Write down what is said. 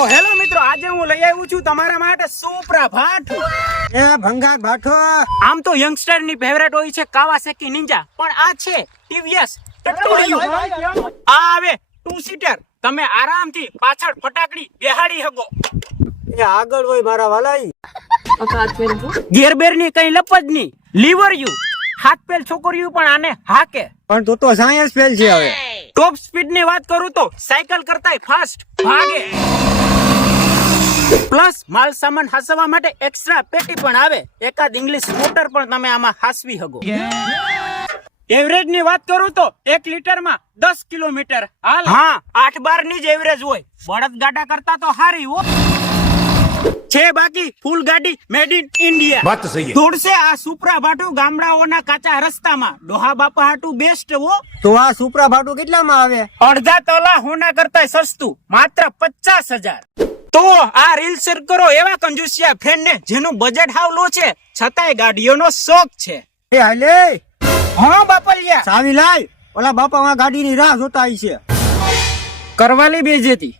તો હેલો મિત્રો, આજે હું લઈ આવ્યો છું તમારા માટે સુપ્રા ભાઠું. એ ભંગા ભાઠો. આમ તો યંગસ્ટર ની ફેવરેટ હોય છે કાવાસાકી નિંજા, પણ આ છે ટીવીએસ ટટ્ટુડિયું. આ આવે 2 સીટર, તમે આરામથી પાછળ ફટાકડી બેહાડી શકો. એ આગળ હોય મારા વાલાઈ. ગેરબેર ની કઈ લપ જ નહીં. લીવર યુ હાથ પેલ છોકરીયું પણ આને હાકે. પણ તું તો સાયન્સ ફેલ છે હવે. ટોપ સ્પીડ ની વાત કરું તો સાયકલ કરતાય ફાસ્ટ ભાગે. પ્લસ માલ સામાન હાસવા માટે એક્સ્ટ્રા પેટી પણ આવે. એકાદ ઇંગ્લિશ મોટર પણ તમે આમાં હાસવી શકો. એવરેજ ની વાત કરું તો 1 લીટર માં 10 કિલોમીટર હાલ. હા, 8-12 ની જ એવરેજ હોય. બળદ ગાડા કરતા તો હારી હો છે. બાકી ફૂલ ગાડી મેડ ઇન ઇન્ડિયા. વાત તો સહી છે. દોડશે આ સુપ્રા ભાટુ ગામડાઓના કાચા રસ્તામાં. ડોહા બાપા હાટુ બેસ્ટ હો. તો આ સુપ્રા ભાટુ કેટલામાં આવે? અડધા તોલા હોના કરતા સસ્તું, માત્ર 50,000. તો આ રીલ શેર કરો એવા કંજુસિયા ફ્રેન્ડ ને જેનું બજેટ હાવ લો છે છતાંય ગાડીઓનો શોખ છે. એ હાલે હા બાપલિયા, ચાવી લાય. ઓલા બાપા ગાડીની રાહ જોતા છે. કરવાલી બેજેતી.